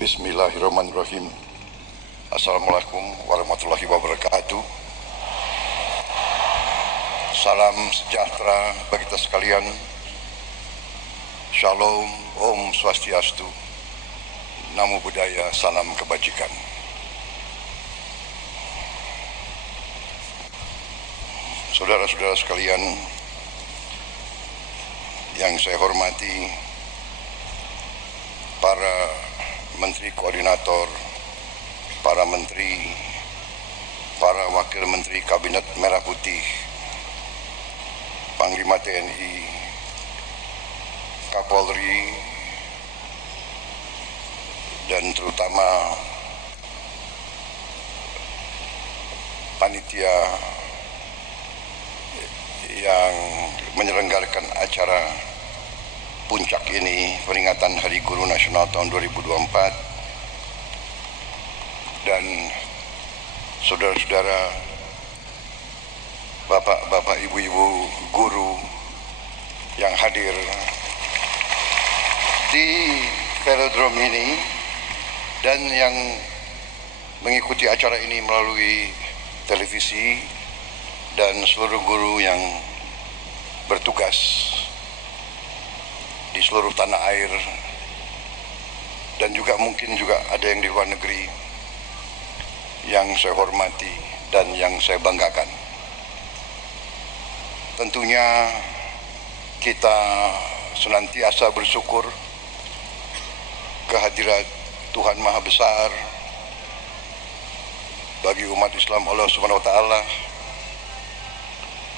Bismillahirrahmanirrahim. Assalamualaikum warahmatullahi wabarakatuh. Salam sejahtera bagi kita sekalian. Shalom, Om Swastiastu, Namo Buddhaya, salam kebajikan. Saudara-saudara sekalian yang saya hormati, para Menteri Koordinator, para Menteri, para Wakil Menteri Kabinet Merah Putih, Panglima TNI, Kapolri, dan terutama panitia yang menyelenggarakan acara puncak ini, peringatan Hari Guru Nasional tahun 2024, dan saudara-saudara, bapak-bapak, ibu-ibu guru yang hadir di velodrome ini dan yang mengikuti acara ini melalui televisi, dan seluruh guru yang bertugas di seluruh tanah air, dan juga mungkin juga ada yang di luar negeri yang saya hormati dan yang saya banggakan. Tentunya kita senantiasa bersyukur kehadirat Tuhan Maha Besar bagi umat Islam, Allah Subhanahu wa Ta'ala,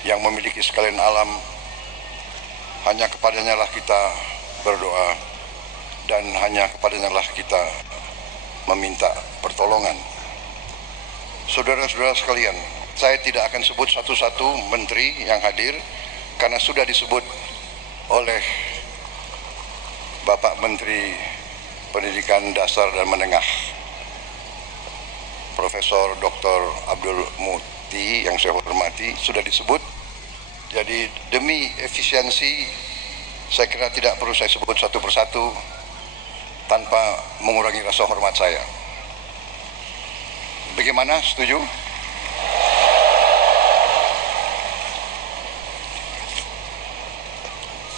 yang memiliki sekalian alam. Hanya kepadanya lah kita berdoa, dan hanya kepadanya lah kita meminta pertolongan. Saudara-saudara sekalian, saya tidak akan sebut satu-satu menteri yang hadir karena sudah disebut oleh Bapak Menteri Pendidikan Dasar dan Menengah, Profesor Dr. Abdul Muti, yang saya hormati, sudah disebut. Jadi demi efisiensi, saya kira tidak perlu saya sebut satu persatu tanpa mengurangi rasa hormat saya. Bagaimana? Setuju?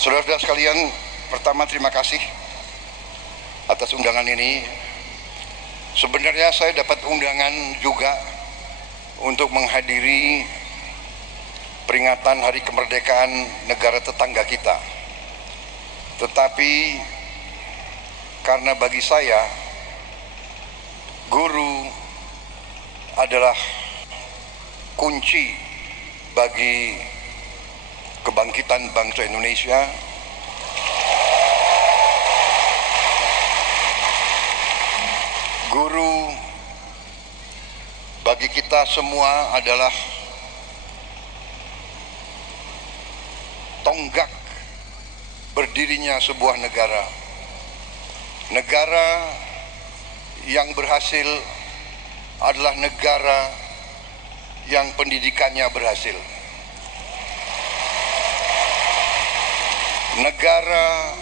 Saudara-saudara sekalian, pertama terima kasih atas undangan ini. Sebenarnya saya dapat undangan juga untuk menghadiri peringatan Hari Kemerdekaan negara tetangga kita. Tetapi karena bagi saya guru adalah kunci bagi kebangkitan bangsa Indonesia, guru bagi kita semua adalah tonggak berdirinya sebuah negara. Negara yang berhasil adalah negara yang pendidikannya berhasil. Negara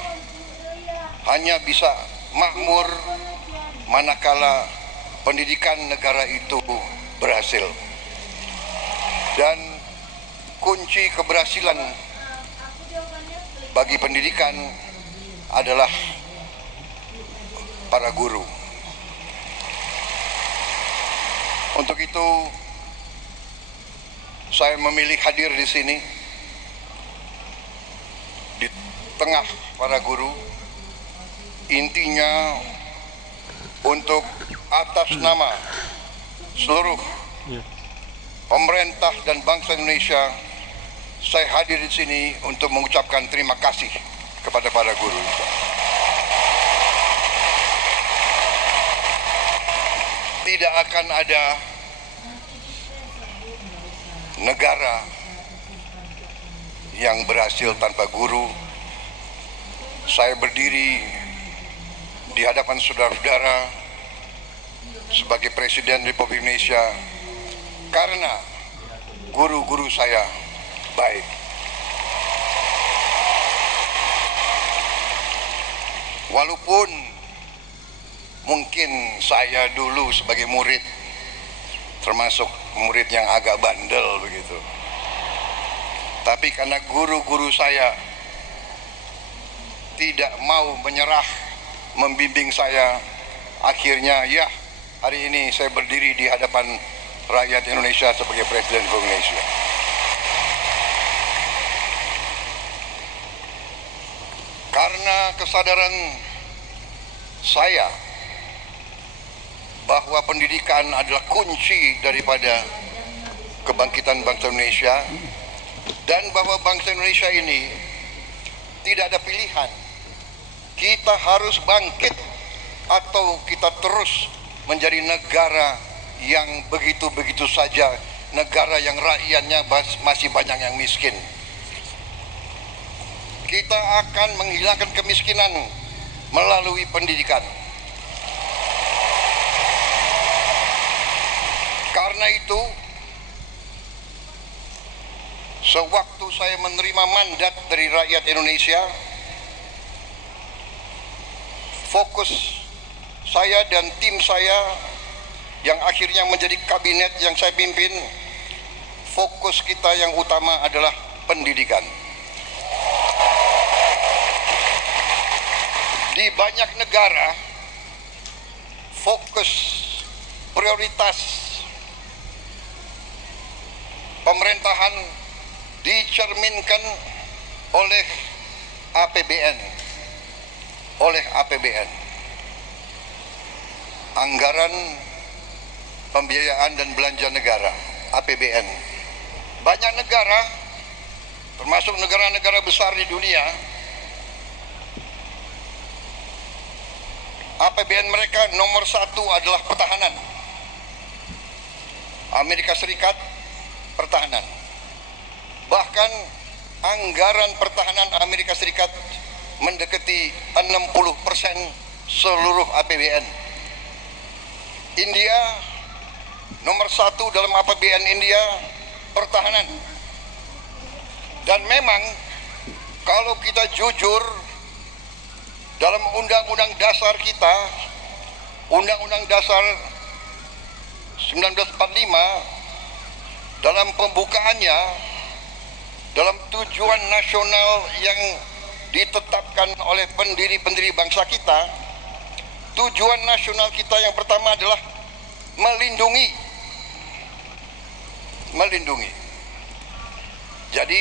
hanya bisa makmur manakala pendidikan negara itu berhasil. Dan kunci keberhasilan bagi pendidikan adalah para guru. Untuk itu saya memilih hadir di sini di tengah para guru, intinya untuk atas nama seluruh pemerintah dan bangsa Indonesia, saya hadir di sini untuk mengucapkan terima kasih kepada para guru. Tidak akan ada negara yang berhasil tanpa guru. Saya berdiri di hadapan saudara-saudara sebagai Presiden Republik Indonesia karena guru-guru saya baik. Walaupun Mungkin saya dulu sebagai murid termasuk murid yang agak bandel begitu. Tapi karena guru-guru saya tidak mau menyerah membimbing saya, akhirnya ya hari ini saya berdiri di hadapan rakyat Indonesia sebagai Presiden Indonesia. Karena kesadaran saya bahwa pendidikan adalah kunci daripada kebangkitan bangsa Indonesia, dan bahwa bangsa Indonesia ini tidak ada pilihan, kita harus bangkit atau kita terus menjadi negara yang begitu-begitu saja, negara yang rakyatnya masih banyak yang miskin. Kita akan menghilangkan kemiskinan melalui pendidikan. Karena itu, sewaktu saya menerima mandat dari rakyat Indonesia, fokus saya dan tim saya yang akhirnya menjadi kabinet yang saya pimpin, fokus kita yang utama adalah pendidikan. Di banyak negara, fokus prioritas pemerintahan dicerminkan oleh APBN, anggaran pembiayaan dan belanja negara, APBN. Banyak negara, termasuk negara-negara besar di dunia, APBN mereka nomor satu adalah pertahanan. Amerika Serikat, pertahanan. Bahkan anggaran pertahanan Amerika Serikat mendekati 60% seluruh APBN. India, nomor satu dalam APBN India, pertahanan. Dan memang kalau kita jujur, dalam undang-undang dasar kita, Undang-Undang Dasar 1945, dalam pembukaannya, dalam tujuan nasional yang ditetapkan oleh pendiri-pendiri bangsa kita, tujuan nasional kita yang pertama adalah melindungi. Jadi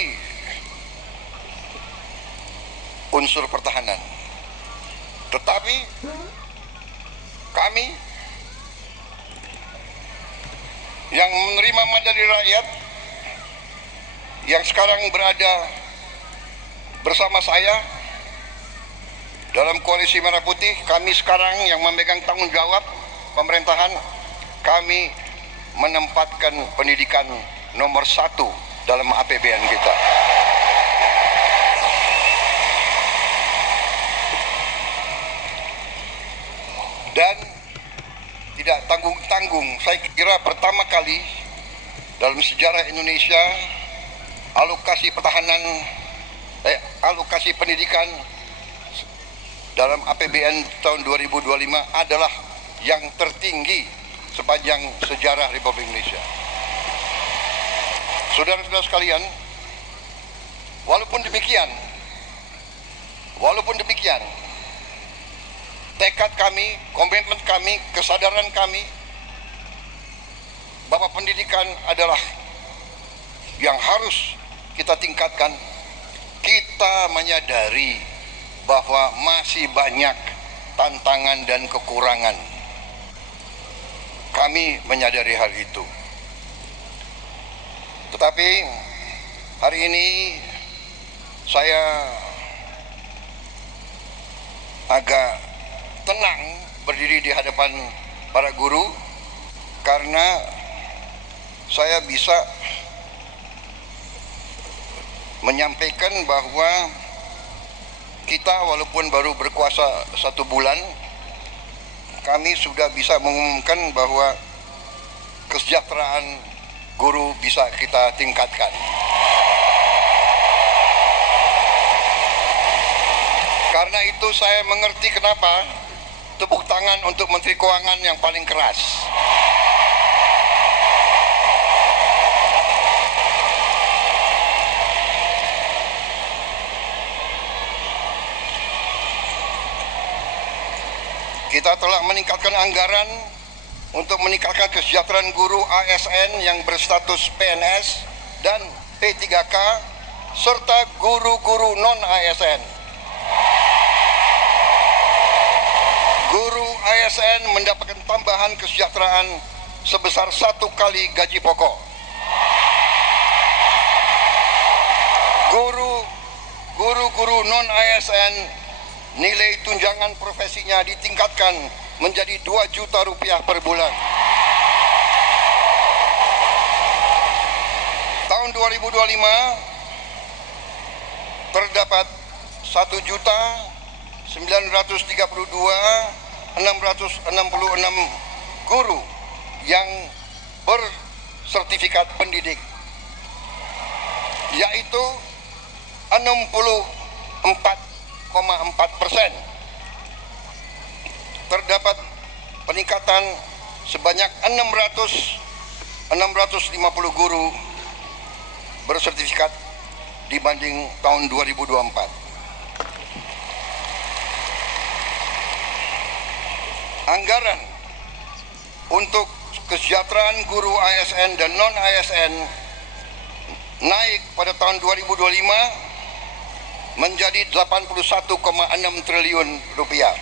unsur pertahanan. Tetapi kami yang menerima mandat dari rakyat, yang sekarang berada bersama saya dalam koalisi Merah Putih, kami sekarang yang memegang tanggung jawab pemerintahan, kami menempatkan pendidikan nomor satu dalam APBN kita. Dan tidak tanggung-tanggung, saya kira pertama kali dalam sejarah Indonesia alokasi pendidikan dalam APBN tahun 2025 adalah yang tertinggi sepanjang sejarah Republik Indonesia. Saudara-saudara sekalian, walaupun demikian, tekad kami, komitmen kami, kesadaran kami bahwa pendidikan adalah yang harus kita tingkatkan. Kita menyadari bahwa masih banyak tantangan dan kekurangan. Kami menyadari hal itu. Tetapi hari ini saya agak tenang berdiri di hadapan para guru karena saya bisa menyampaikan bahwa kita walaupun baru berkuasa 1 bulan, kami sudah bisa mengumumkan bahwa kesejahteraan guru bisa kita tingkatkan. Karena itu saya mengerti kenapa tepuk tangan untuk Menteri Keuangan yang paling keras. Kita telah meningkatkan anggaran untuk meningkatkan kesejahteraan guru ASN yang berstatus PNS dan P3K serta guru-guru non-ASN. Guru ASN mendapatkan tambahan kesejahteraan sebesar 1 kali gaji pokok. Guru-guru non-ASN nilai tunjangan profesinya ditingkatkan menjadi 2 juta rupiah per bulan. Tahun 2025 terdapat 1.932.666 guru yang bersertifikat pendidik, yaitu 64,4%. Terdapat peningkatan sebanyak 650 guru bersertifikat dibanding tahun 2024. Anggaran untuk kesejahteraan guru ASN dan non-ASN naik pada tahun 2025 menjadi 81,6 triliun rupiah.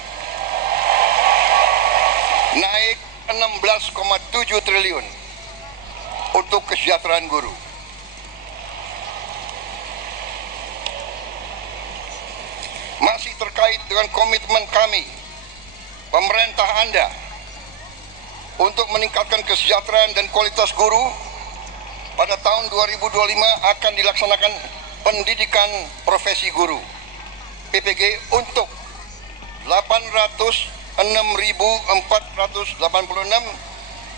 Naik 16,7 triliun untuk kesejahteraan guru. Masih terkait dengan komitmen kami, pemerintah Anda, untuk meningkatkan kesejahteraan dan kualitas guru, pada tahun 2025 akan dilaksanakan pendidikan profesi guru PPG untuk 806.486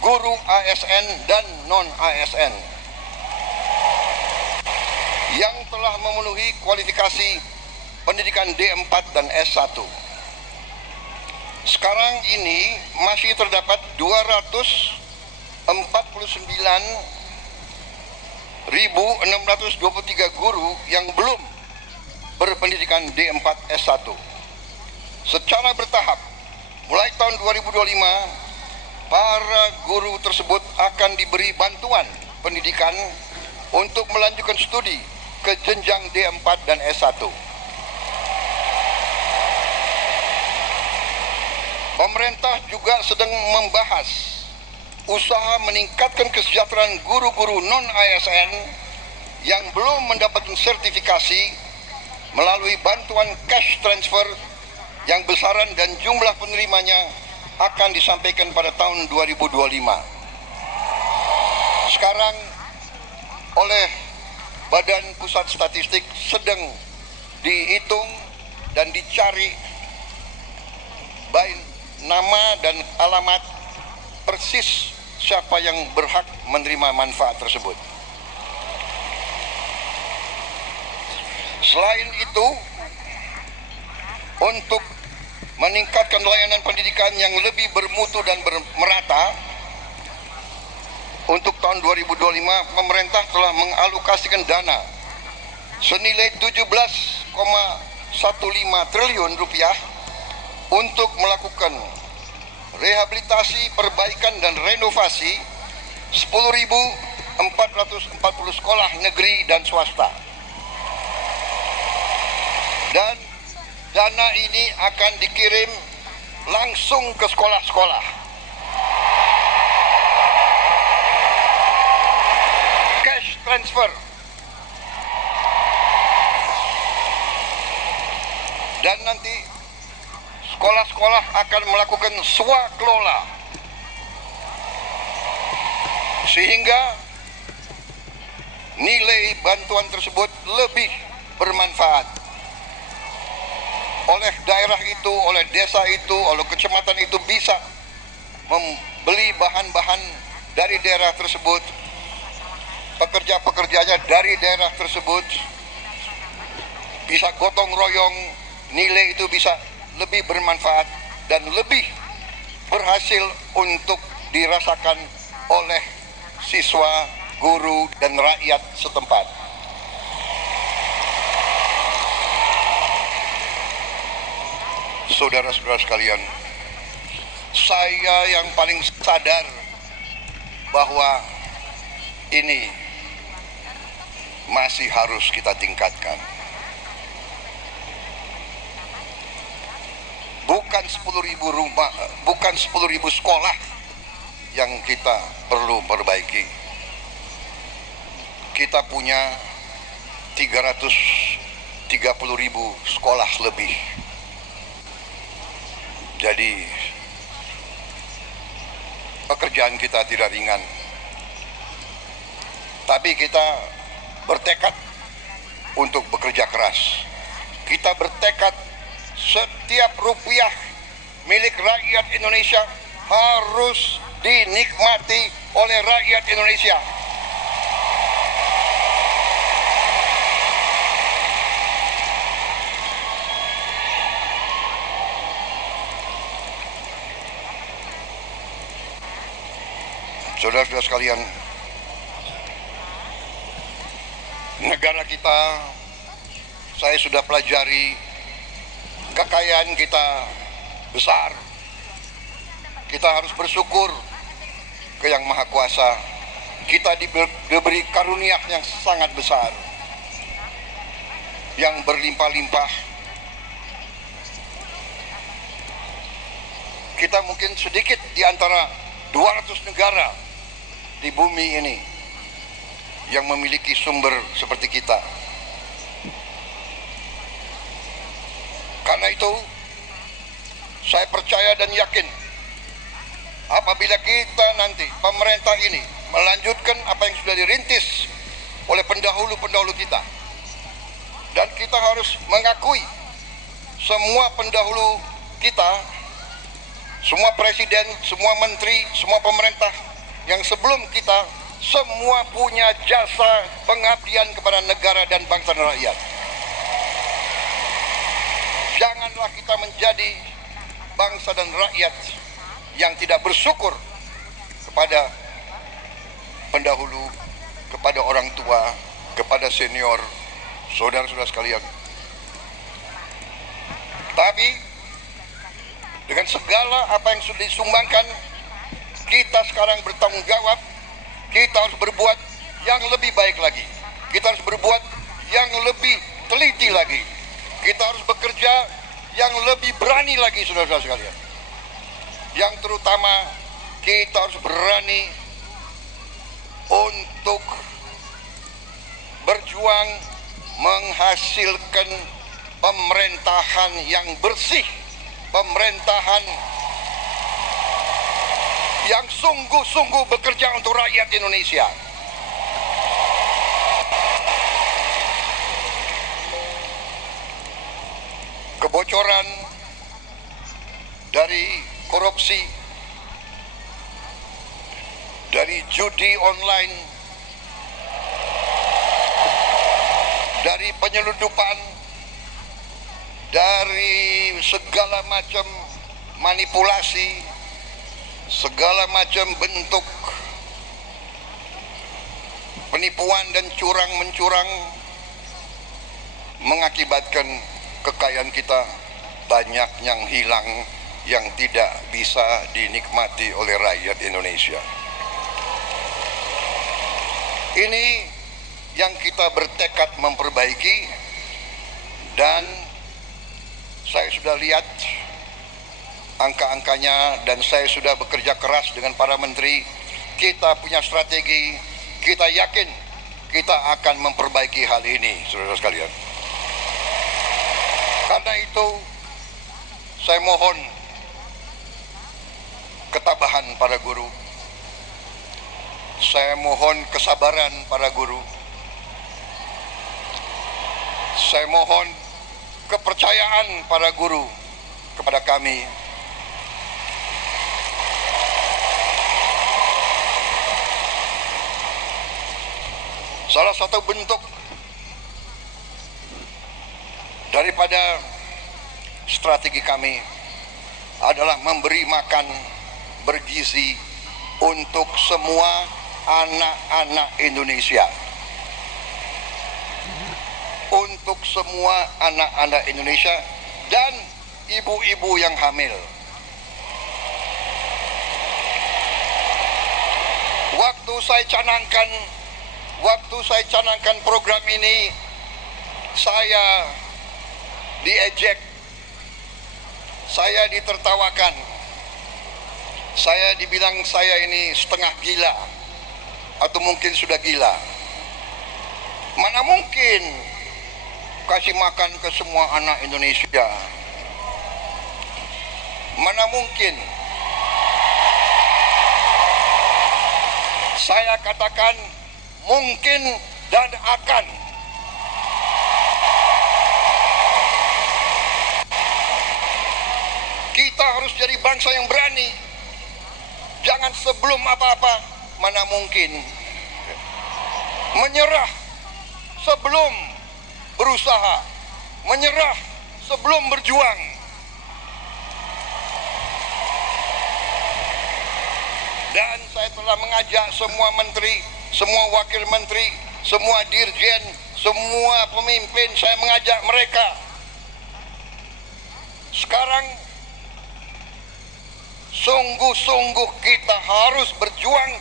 guru ASN dan non-ASN yang telah memenuhi kualifikasi pendidikan D4 dan S1. Sekarang ini masih terdapat 249.623 guru yang belum berpendidikan D4 S1. Secara bertahap, mulai tahun 2025, para guru tersebut akan diberi bantuan pendidikan untuk melanjutkan studi ke jenjang D4 dan S1. Pemerintah juga sedang membahas usaha meningkatkan kesejahteraan guru-guru non-ASN yang belum mendapatkan sertifikasi melalui bantuan cash transfer yang besaran dan jumlah penerimanya akan disampaikan pada tahun 2025. Sekarang oleh Badan Pusat Statistik sedang dihitung dan dicari baik nama dan alamat persis siapa yang berhak menerima manfaat tersebut. Selain itu, untuk meningkatkan layanan pendidikan yang lebih bermutu dan merata, untuk tahun 2025 pemerintah telah mengalokasikan dana senilai 17,15 triliun rupiah untuk melakukan rehabilitasi, perbaikan dan renovasi 10.440 sekolah negeri dan swasta. Dan dana ini akan dikirim langsung ke sekolah-sekolah. Cash transfer. Dan nanti sekolah-sekolah akan melakukan swakelola sehingga nilai bantuan tersebut lebih bermanfaat oleh daerah itu, oleh desa itu, oleh kecamatan itu, bisa membeli bahan-bahan dari daerah tersebut, pekerja-pekerjanya dari daerah tersebut, bisa gotong royong, nilai itu bisa lebih bermanfaat dan lebih berhasil untuk dirasakan oleh siswa, guru, dan rakyat setempat. Saudara-saudara sekalian, saya yang paling sadar bahwa ini masih harus kita tingkatkan. Bukan 10.000 rumah, bukan 10.000 sekolah yang kita perlu perbaiki. Kita punya 330.000 sekolah lebih. Jadi pekerjaan kita tidak ringan. Tapi kita bertekad untuk bekerja keras. Kita bertekad setiap rupiah milik rakyat Indonesia harus dinikmati oleh rakyat Indonesia. Saudara-saudara sekalian, negara kita, saya sudah pelajari, kekayaan kita besar. Kita harus bersyukur ke Yang Maha Kuasa. Kita diberi karunia yang sangat besar, yang berlimpah-limpah. Kita mungkin sedikit di antara 200 negara di bumi ini yang memiliki sumber seperti kita. Karena itu, saya percaya dan yakin apabila kita nanti, pemerintah ini melanjutkan apa yang sudah dirintis oleh pendahulu-pendahulu kita, dan kita harus mengakui semua pendahulu kita, semua presiden, semua menteri, semua pemerintah yang sebelum kita, semua punya jasa pengabdian kepada negara dan bangsa dan rakyat. Janganlah kita menjadi bangsa dan rakyat yang tidak bersyukur kepada pendahulu, kepada orang tua, kepada senior, saudara-saudara sekalian. Tapi dengan segala apa yang sudah disumbangkan, kita sekarang bertanggung jawab. Kita harus berbuat yang lebih baik lagi. Kita harus berbuat yang lebih teliti lagi. Kita harus bekerja yang lebih berani lagi, saudara-saudara sekalian. Yang terutama, kita harus berani untuk berjuang menghasilkan pemerintahan yang bersih, pemerintahan yang sungguh-sungguh bekerja untuk rakyat Indonesia. Kebocoran dari korupsi, dari judi online, dari penyelundupan, dari segala macam manipulasi, segala macam bentuk penipuan dan curang-mencurang mengakibatkan kekayaan kita banyak yang hilang, yang tidak bisa dinikmati oleh rakyat Indonesia. Ini yang kita bertekad memperbaiki, dan saya sudah lihat angka-angkanya, dan saya sudah bekerja keras dengan para menteri. Kita punya strategi, kita yakin kita akan memperbaiki hal ini, saudara sekalian. Karena itu, saya mohon ketabahan para guru, saya mohon kesabaran para guru, saya mohon kepercayaan para guru kepada kami. Salah satu bentuk daripada strategi kami adalah memberi makan bergizi untuk semua anak-anak Indonesia. Untuk semua anak-anak Indonesia dan ibu-ibu yang hamil. Waktu saya canangkan program ini, saya diejek, saya ditertawakan, saya dibilang saya ini setengah gila atau mungkin sudah gila. Mana mungkin kasih makan ke semua anak Indonesia? Mana mungkin? Saya katakan mungkin dan akan. Kita harus jadi bangsa yang berani. Jangan sebelum apa-apa, mana mungkin menyerah sebelum berusaha, menyerah sebelum berjuang. Dan saya telah mengajak semua menteri, semua wakil menteri, semua dirjen, semua pemimpin, saya mengajak mereka. Sekarang sungguh-sungguh kita harus berjuang,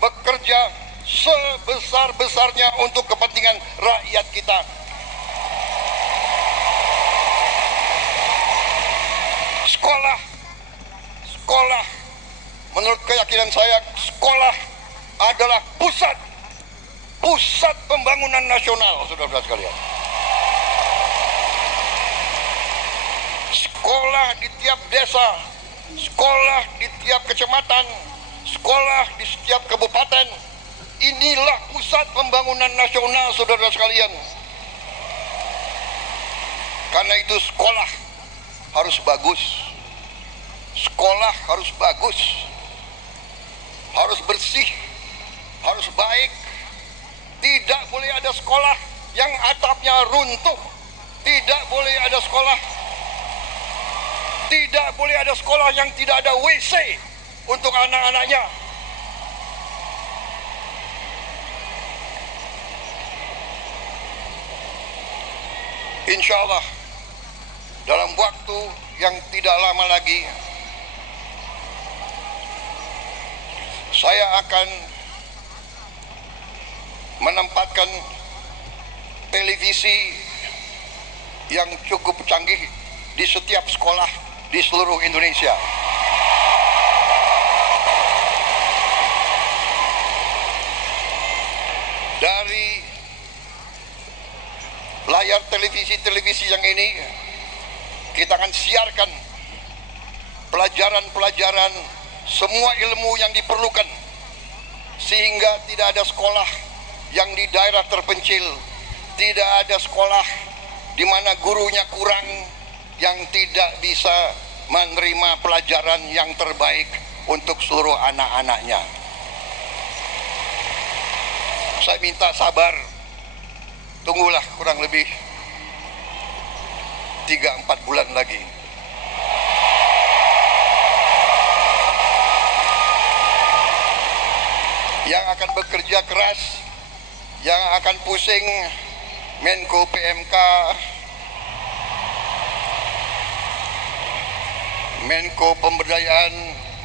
bekerja sebesar-besarnya untuk kepentingan rakyat kita. Sekolah, menurut keyakinan saya, sekolah adalah pusat pembangunan nasional, saudara-saudara sekalian. Sekolah di tiap desa, sekolah di tiap kecamatan, sekolah di setiap kabupaten, inilah pusat pembangunan nasional, saudara-saudara sekalian. Karena itu sekolah harus bagus, sekolah harus bagus, harus bersih, harus baik. Tidak boleh ada sekolah yang atapnya runtuh, tidak boleh ada sekolah yang tidak ada WC untuk anak-anaknya. Insya Allah dalam waktu yang tidak lama lagi saya akan menempatkan televisi yang cukup canggih di setiap sekolah di seluruh Indonesia. Dari layar televisi yang ini kita akan siarkan pelajaran-pelajaran, semua ilmu yang diperlukan, sehingga tidak ada sekolah yang di daerah terpencil, tidak ada sekolah di mana gurunya kurang, yang tidak bisa menerima pelajaran yang terbaik untuk seluruh anak-anaknya. Saya minta sabar, tunggulah kurang lebih 3-4 bulan lagi. Yang akan bekerja keras, yang akan pusing Menko PMK, Menko Pemberdayaan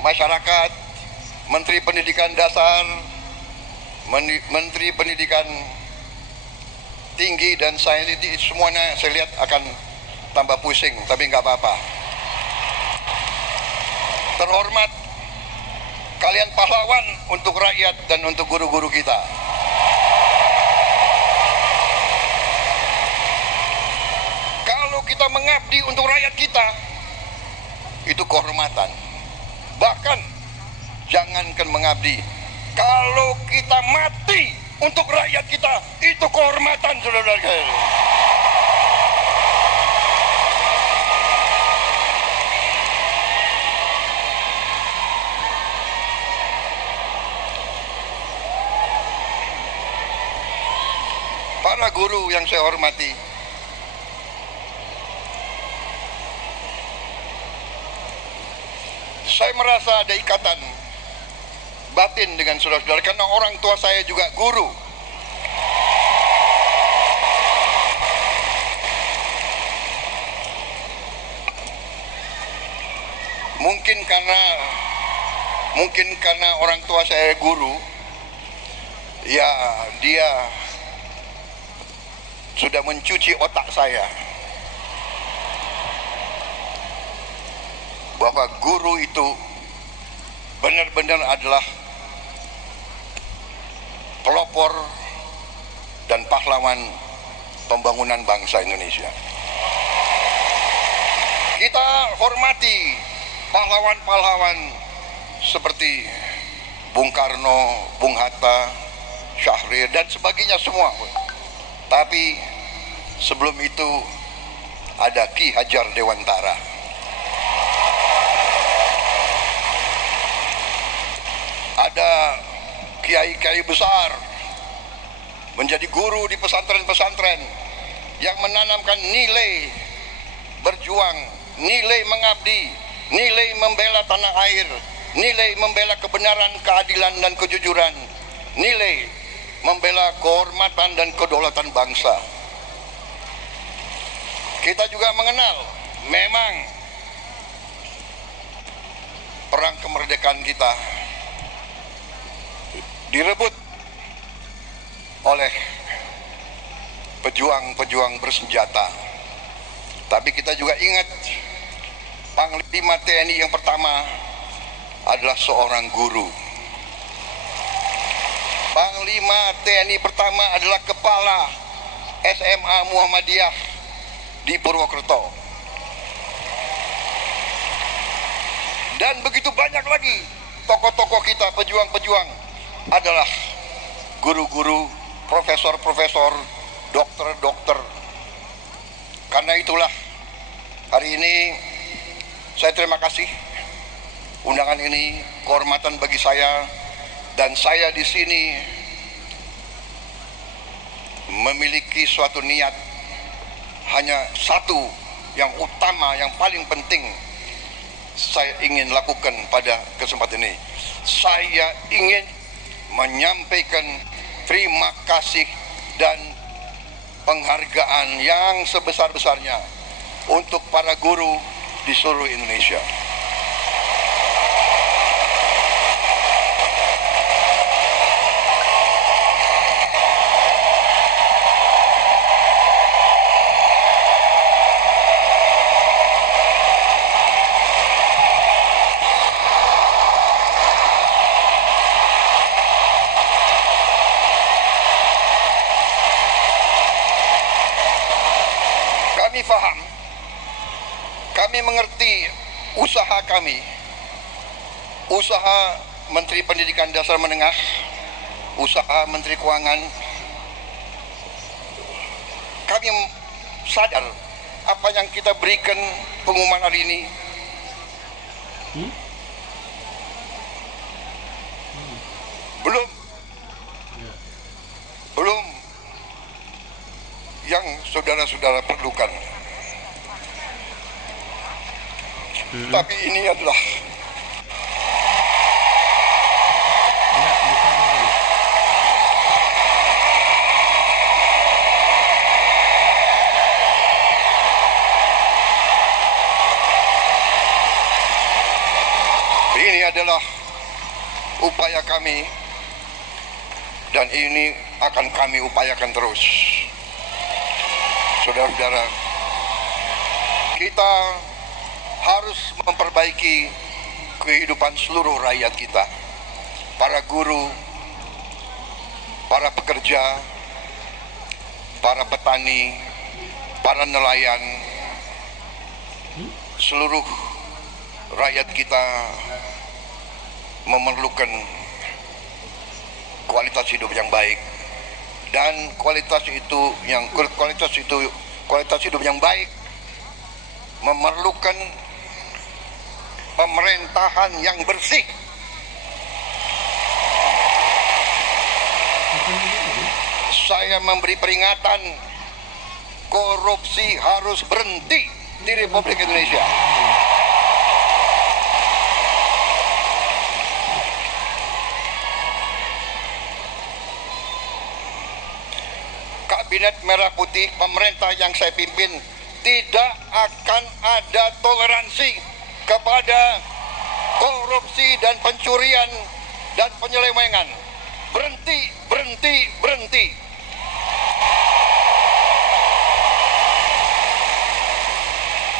Masyarakat, Menteri Pendidikan Dasar, Menteri Pendidikan Tinggi dan Sains, semuanya saya lihat akan tambah pusing, tapi nggak apa-apa. Terhormat, kalian pahlawan untuk rakyat dan untuk guru-guru kita. Kalau kita mengabdi untuk rakyat kita, itu kehormatan. Bahkan jangankan mengabdi, kalau kita mati untuk rakyat kita, itu kehormatan, saudara-saudara. Para guru yang saya hormati, Saya merasa ada ikatan batin dengan saudara-saudara karena orang tua saya juga guru. Mungkin karena orang tua saya guru, ya dia sudah mencuci otak saya bahwa guru itu benar-benar adalah pelopor dan pahlawan pembangunan bangsa Indonesia. Kita hormati pahlawan-pahlawan seperti Bung Karno, Bung Hatta, Syahrir dan sebagainya semua. Tapi sebelum itu ada Ki Hajar Dewantara. Ada kiai-kiai besar menjadi guru di pesantren-pesantren yang menanamkan nilai berjuang, nilai mengabdi, nilai membela tanah air, nilai membela kebenaran, keadilan dan kejujuran, nilai membela kehormatan dan kedaulatan bangsa. Kita juga mengenal memang perang kemerdekaan kita direbut oleh pejuang-pejuang bersenjata. Tapi kita juga ingat Panglima TNI yang pertama adalah seorang guru. Panglima TNI pertama adalah kepala SMA Muhammadiyah di Purwokerto. Dan begitu banyak lagi tokoh-tokoh kita, pejuang-pejuang adalah guru-guru, profesor-profesor, dokter-dokter. Karena itulah hari ini saya terima kasih undangan ini, kehormatan bagi saya, dan saya di sini memiliki suatu niat hanya satu yang utama, yang paling penting saya ingin lakukan pada kesempatan ini. Saya ingin menyampaikan terima kasih dan penghargaan yang sebesar-besarnya untuk para guru di seluruh Indonesia. Kami paham, kami mengerti usaha kami, usaha Menteri Pendidikan Dasar Menengah, usaha Menteri Keuangan. Kami sadar apa yang kita berikan pengumuman hari ini belum yang saudara-saudara perlukan. Tapi ini adalah upaya kami, dan ini akan kami upayakan terus. Saudara-saudara, kita harus memperbaiki kehidupan seluruh rakyat kita, para guru, para pekerja, para petani, para nelayan, seluruh rakyat kita memerlukan kualitas hidup yang baik, dan kualitas hidup yang baik memerlukan pemerintahan yang bersih. Saya memberi peringatan, korupsi harus berhenti di Republik Indonesia. Kabinet Merah Putih, pemerintah yang saya pimpin, tidak akan ada toleransi kepada korupsi dan pencurian dan penyelewengan. Berhenti, berhenti, berhenti.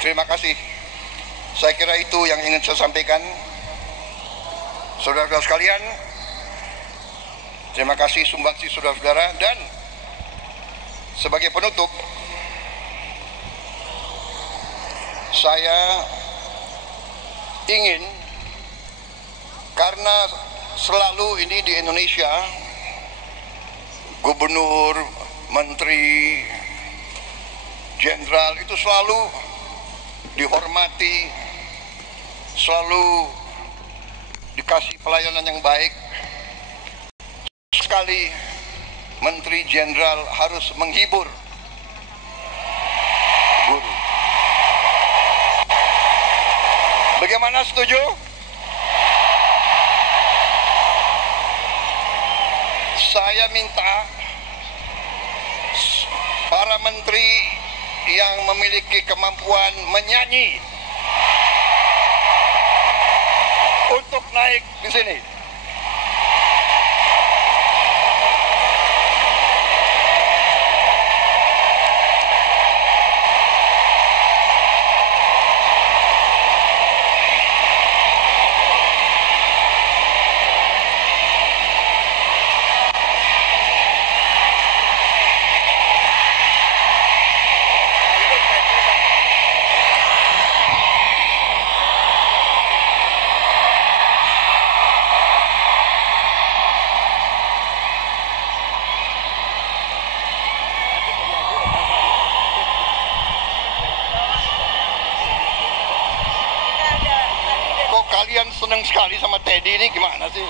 Terima kasih. Saya kira itu yang ingin saya sampaikan. Saudara-saudara sekalian, terima kasih sumbangsi saudara-saudara, dan sebagai penutup, saya ingin, karena selalu ini di Indonesia, gubernur, menteri, jenderal itu selalu dihormati, selalu dikasih pelayanan yang baik. Sekali menteri jenderal harus menghibur guru. Bagaimana, setuju? Saya minta para menteri yang memiliki kemampuan menyanyi untuk naik di sini. Kalian seneng sekali sama Teddy ini, gimana sih?